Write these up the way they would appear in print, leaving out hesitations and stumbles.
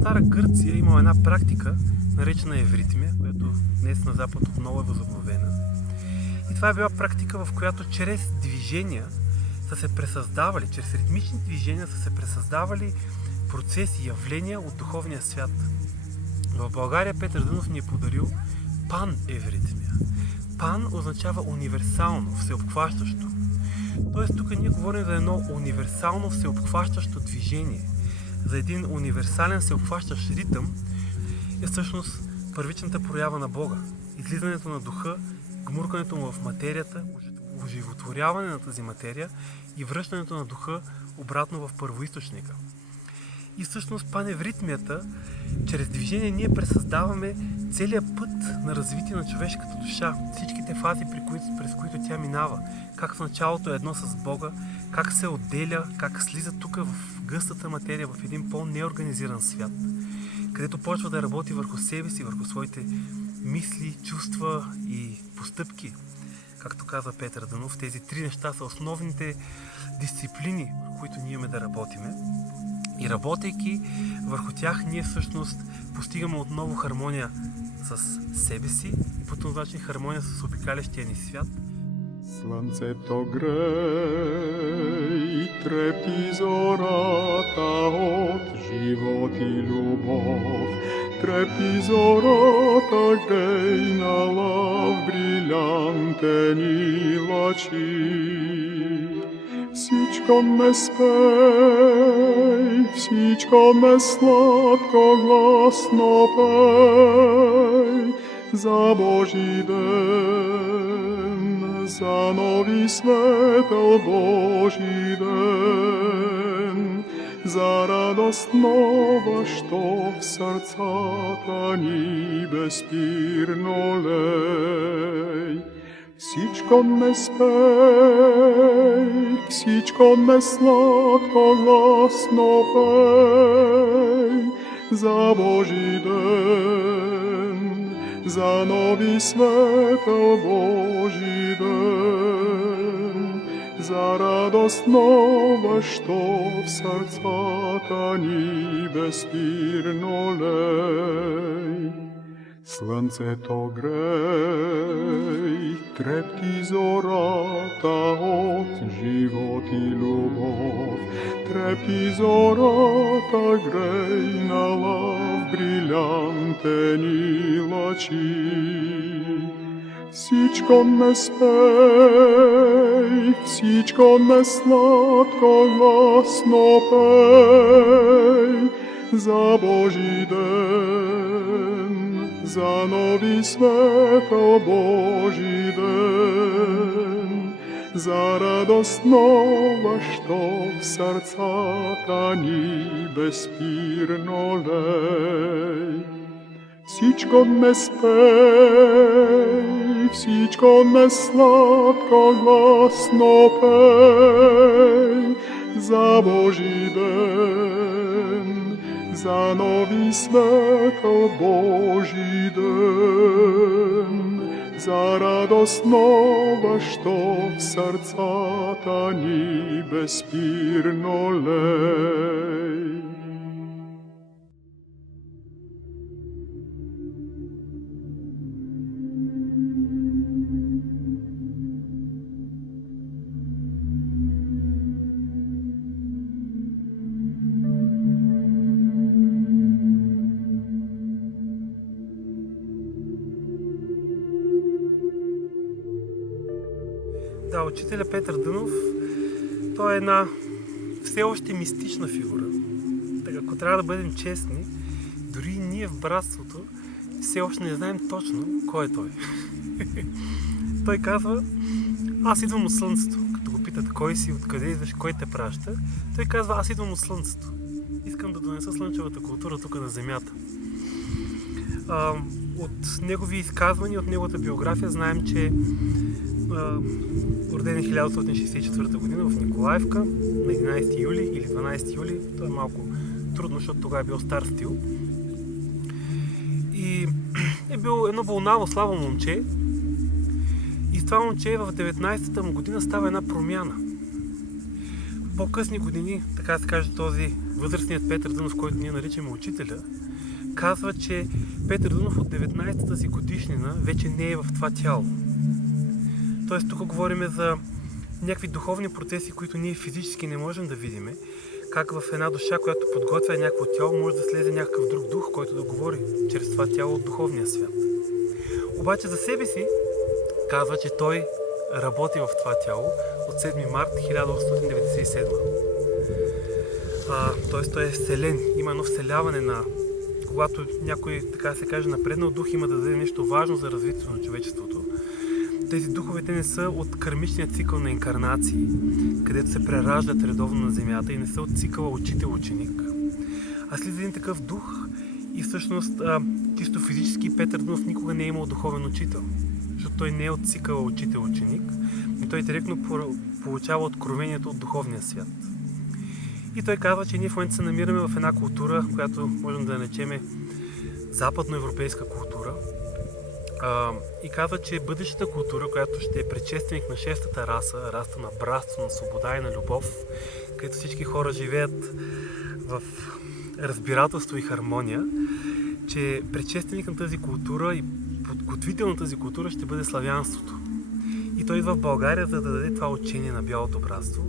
Стара Гърция има една практика, наречена евритмия, която днес на Запад отново е възобновена. И това е била практика, в която чрез движения са се пресъздавали, чрез ритмични движения са се пресъздавали процеси, явления от духовния свят. В България Петър Дънов ни е подарил пан-евритмия. Пан означава универсално, всеобхващащо. Тоест тук ние говорим за едно универсално, всеобхващащо движение. За един универсален, всеобхващащ ритъм е всъщност първичната проява на Бога. Излизането на духа, гмуркането му в материята, оживотворяване на тази материя и връщането на духа обратно в първоизточника. И всъщност паневритмията, чрез движение ние пресъздаваме целият път на развитие на човешката душа, всичките фази, през които тя минава, как в началото е едно с Бога, как се отделя, как слиза тук в гъстата материя, в един по-неорганизиран свят, където почва да работи върху себе си, върху своите мисли, чувства и постъпки. Както каза Петър Дънов, тези три неща са основните дисциплини, върху които ние имаме да работиме. И работейки върху тях, ние всъщност постигаме отново хармония с себе си и по този начин хармония с обикалящия ни свят. Слънцето грей, трепти зората от живот и любов. Трепти зората грейнала в брилянтени лъчи. Всичко ме спей, всичко ме сладко гласно пей, за Божи ден, за нови светъл Божи ден, за радост нова, що в сърцата ни безспирно лей. Всичко ме спей, всичко ме сладко гласно пей, за Божи ден, за нови светъл Божи ден, за радост нова, що в сърцата ни безспирно лей. Слънцето грей, трепти зората от живот и любов. Трепти зората грейнала в брилянтени лъчи. Всичко ме спей, всичко ме сладко гласно пей, за Божи ден, за нови светъл Божи ден, за радост нова, що в сърцата ни безспирно лей. Всичко ме спей, всичко ме сладко гласно пей, за Божи ден, за нови светъл Божи ден, за радост нова, що в сърцата ни безспирно лей. Да, учителя Петър Дънов, той е една все още мистична фигура. Так, ако трябва да бъдем честни, дори ние в братството все още не знаем точно кой е той. Той казва, аз идвам от Слънцето. Като го питат кой си, откъде идваш, кой те праща, той казва, аз идвам от Слънцето. Искам да донеса слънчевата култура тук на Земята. От негови изказвания, от неговата биография знаем, че роден 1864 година в Николаевка на 11 юли или 12 юли. Това е малко трудно, защото тогава е бил стар стил. И е бил едно вълнаво, слабо момче. И с това момче в 19-та му година става една промяна. В по-късни години, така да се каже, този възрастният Петър Дънов, който ние наричаме учителя, казва, че Петър Дънов от 19-та си годишнина вече не е в това тяло. Тоест тук говорим за някакви духовни процеси, които ние физически не можем да видим. Как в една душа, която подготвя някакво тяло, може да слезе някакъв друг дух, който да говори чрез това тяло от духовния свят. Обаче за себе си казва, че той работи в това тяло от 7 март 1897. Т.е. той е вселен, има едно вселяване на... Когато някой, така се каже, напреднал дух има да даде нещо важно за развитието на човечеството. Тези духове те не са от кармичния цикъл на инкарнации, където се прераждат редовно на земята и не са от цикъла учител-ученик. А слиза един такъв дух и всъщност чисто физически Петър Дънов никога не е имал духовен учител, защото той не е от цикъла учител-ученик, но той директно получава откровението от духовния свят. И той казва, че ние в момента се намираме в една култура, която можем да наречем западноевропейска култура. И казва, че бъдещата култура, която ще е предшественик на шестата раса, расата на братство, на свобода и на любов, където всички хора живеят в разбирателство и хармония, че предшественик на тази култура и подготвител на тази култура ще бъде славянството. И той идва в България, за да даде това учение на бялото братство.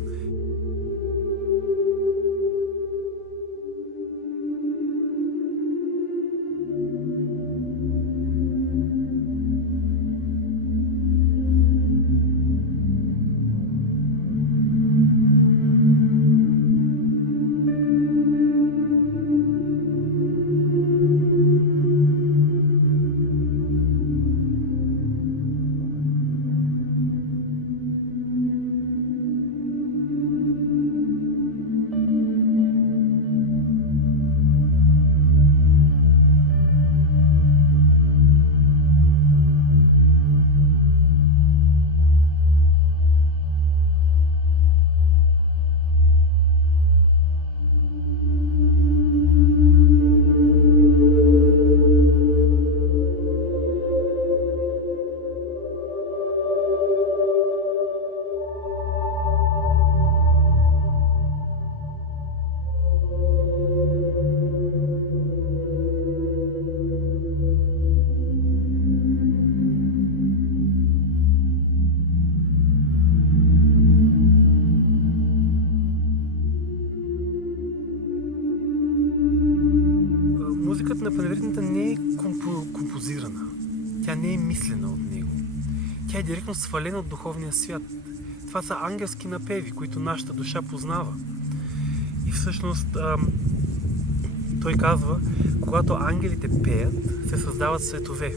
Музиката на паневритмията не е композирана. Тя не е мислена от него. Тя е директно свалена от духовния свят. Това са ангелски напеви, които нашата душа познава. И всъщност той казва, когато ангелите пеят, се създават светове.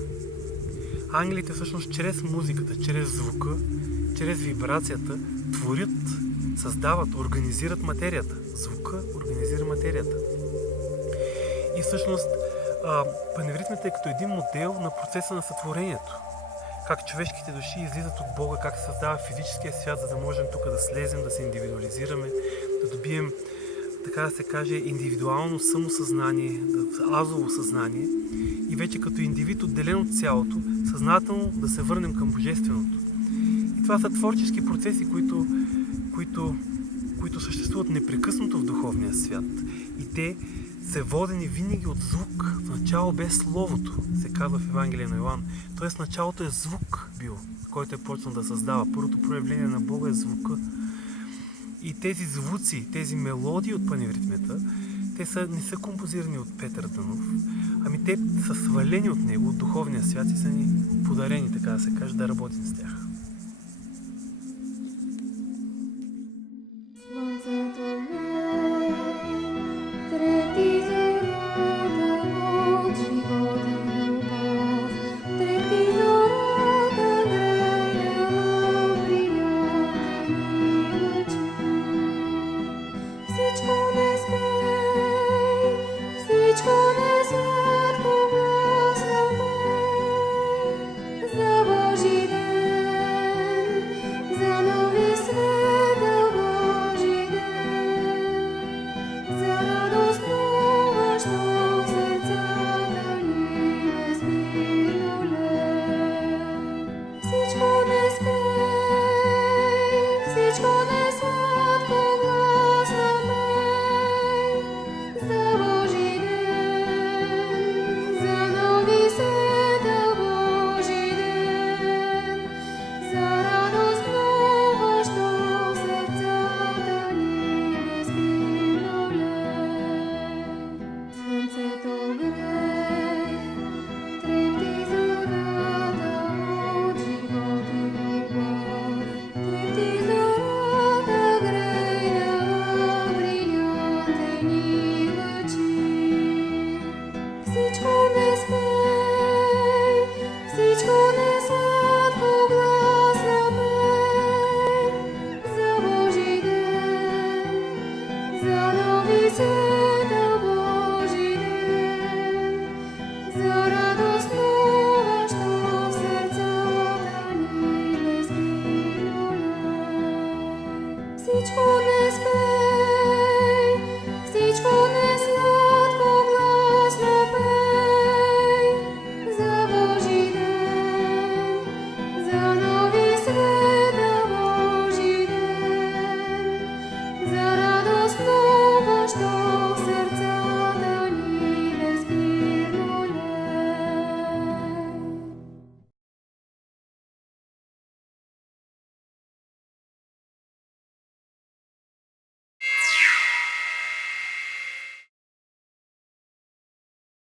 Ангелите всъщност чрез музиката, чрез звука, чрез вибрацията творят, създават, организират материята. Звука организира материята. И всъщност паневритмията е като един модел на процеса на сътворението. Как човешките души излизат от Бога, как се създава физическия свят, за да можем тук да слезем, да се индивидуализираме, да добием, така да се каже, индивидуално самосъзнание, азово съзнание и вече като индивид отделен от цялото, съзнателно да се върнем към Божественото. И това са творчески процеси, които съществуват непрекъснато в духовния свят. И те са водени винаги от звук. В начало бе Словото, се казва в Евангелие на Йоан. Тоест началото е звук бил, който е почнал да създава. Първото проявление на Бога е звука. И тези звуци, тези мелодии от паневритмията, те не са композирани от Петър Дънов, ами те са свалени от него, от духовния свят и са ни подарени, така да се каже, да работим с тях. Za Boží den. Птичко